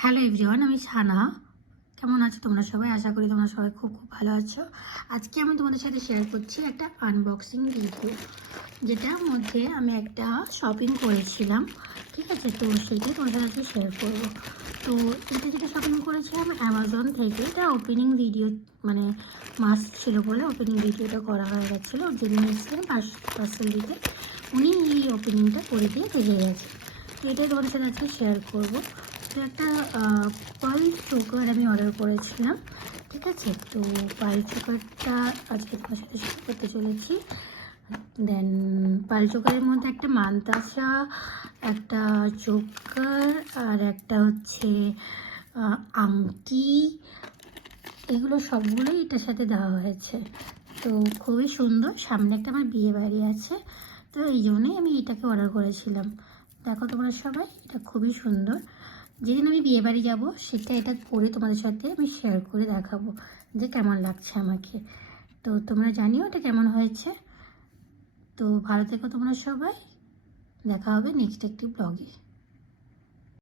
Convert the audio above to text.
Hello everyone, আমি ছানা। কেমন আছো তোমরা সবাই? আশা করি তোমরা সবাই খুব ভালো আছো। আজকে আমি তোমাদের সাথে শেয়ার করছি একটা আনবক্সিং ভিডিও, যেটার মধ্যে আমি একটা শপিং করেছিলাম। ঠিক আছে, তো সেটাই তোমাদের সাথে শেয়ার করবো। তো এটা যেটা শপিং করেছিলাম অ্যামাজন থেকে, এটা ওপেনিং ভিডিও মানে মাস্ট ছিল বলে ওপেনিং ভিডিওটা করা হয়ে গেছিলো। যিনি এসেছিলেন পার্সেল দিতে, উনি এই ওপেনিংটা করে দিয়ে ভেজে গেছে। তো এটাই তোমাদের সাথে আজকে শেয়ার করবো। তো একটা পার্ল চোকার আমি অর্ডার করেছিলাম। ঠিক আছে, তো পার্ল চোকারটা আজকে তোমার সাথে শেয়ার করতে চলেছি। দেন পার্ল চোকারের মধ্যে একটা মানতাসা, একটা চোকার, আর একটা হচ্ছে আংটি, এগুলো সবগুলোই এটার সাথে দেওয়া হয়েছে। তো খুবই সুন্দর। সামনে একটা আমার বিয়ে বাড়ি আছে, তো এই জন্যই আমি এটাকে অর্ডার করেছিলাম। দেখো তোমরা সবাই, এটা খুবই সুন্দর। যেদিন আমি বিয়ে বাড়ি যাবো সেটা এটা পরে তোমাদের সাথে আমি শেয়ার করে দেখাবো যে কেমন লাগছে আমাকে। তো তোমরা জানিও এটা কেমন হয়েছে। তো ভালো থেকো তোমরা সবাই, দেখা হবে নেক্সট একটি ব্লগে।